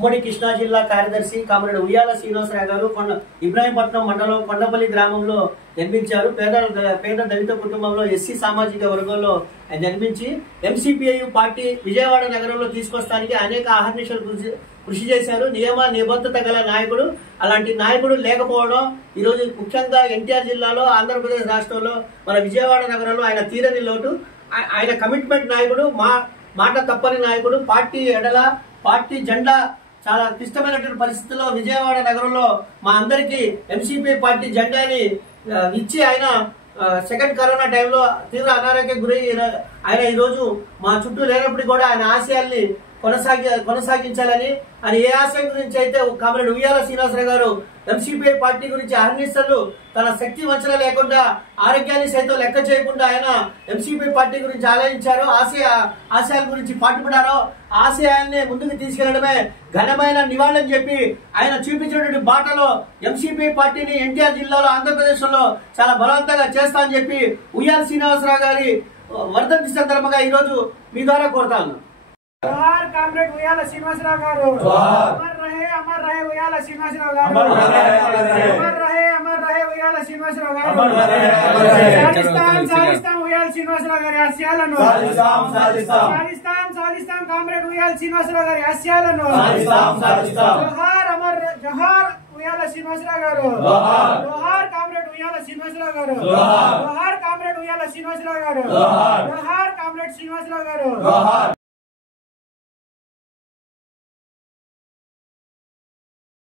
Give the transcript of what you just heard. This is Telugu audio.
ఉమ్మడి కృష్ణా జిల్లా కార్యదర్శి కామ్రేడ్ ఉయ్యాల శ్రీనివాసరావు గారు ఇబ్రాహీంపట్నం మండలం కొండపల్లి గ్రామంలో జన్మించారు. పేద దళిత కుటుంబంలో ఎస్సీ సామాజిక వర్గంలో జన్మించి ఎంసీపీఐ పార్టీ విజయవాడ నగరంలో తీసుకొస్తానికి అనేక అహర్నిశలు కృషి చేశారు. నియమ నిబద్ధత గల నాయకుడు. అలాంటి నాయకుడు లేకపోవడం ఈరోజు ముఖ్యంగా ఎన్టీఆర్ జిల్లాలో, ఆంధ్రప్రదేశ్ రాష్ట్రంలో, మన విజయవాడ నగరంలో ఆయన తీరని లోటు. ఆయన కమిట్మెంట్ నాయకుడు, మాట తప్పని నాయకుడు. పార్టీ జెండా చాలా క్లిష్టమైనటువంటి పరిస్థితుల్లో విజయవాడ నగరంలో మా అందరికీ ఎంసీపీ పార్టీ జెండాని ఇచ్చి ఆయన సెకండ్ కరోనా టైంలో తీవ్ర అనారోగ్యం గురై ఆయన ఈరోజు మా చుట్టూ లేనప్పటికీ కూడా ఆయన ఆశయాల్ని కొనసాగించాలని, ఆయన ఏ ఆశయం గురించి అయితే కామ్రేడ్ ఉయ్యాల శ్రీనివాసరావు గారు ఎంసీపీ పార్టీ గురించి అహర్నిశలు తన శక్తి వంచన లేకుండా, ఆరోగ్యాన్ని సైతం లెక్క చేయకుండా ఆయన ఎంసీపీ పార్టీ గురించి ఆలోచించారో, ఆశయాల గురించి పాటుపడారో, ఆశయాన్ని ముందుకు తీసుకెళ్లడమే ఘనమైన నివాళని చెప్పి ఆయన చూపించినటువంటి బాటలో ఎంసీపీ పార్టీని ఎన్టీఆర్ జిల్లాలో, ఆంధ్రప్రదేశ్ లో చాలా బలవంతంగా చేస్తామని చెప్పి ఉయ్యాల శ్రీనివాసరావు గారి వర్ధంతి సందర్భంగా ఈరోజు మీ ద్వారా కోరుతాను. जोहार कामरेड उयाला श्रीनिवासराव गारू, अमर रहे उयाला श्रीनिवासराव गारू, अमर रहे उयाला श्रीनिवासराव गारू, सालिस्तान उयाला श्रीनिवासराव गारी आशयाలను, सालिस्तान कामरेड उयाला श्रीनिवासराव गारी आशयाలను, जोहार उयाला श्रीनिवासराव गारू, जोहार कामरेड उयाला श्रीनिवासराव गारू, जोहार कामरेड उयाला श्रीनिवासराव गारू, जोहार कामरेड श्रीनिवासराव गारू.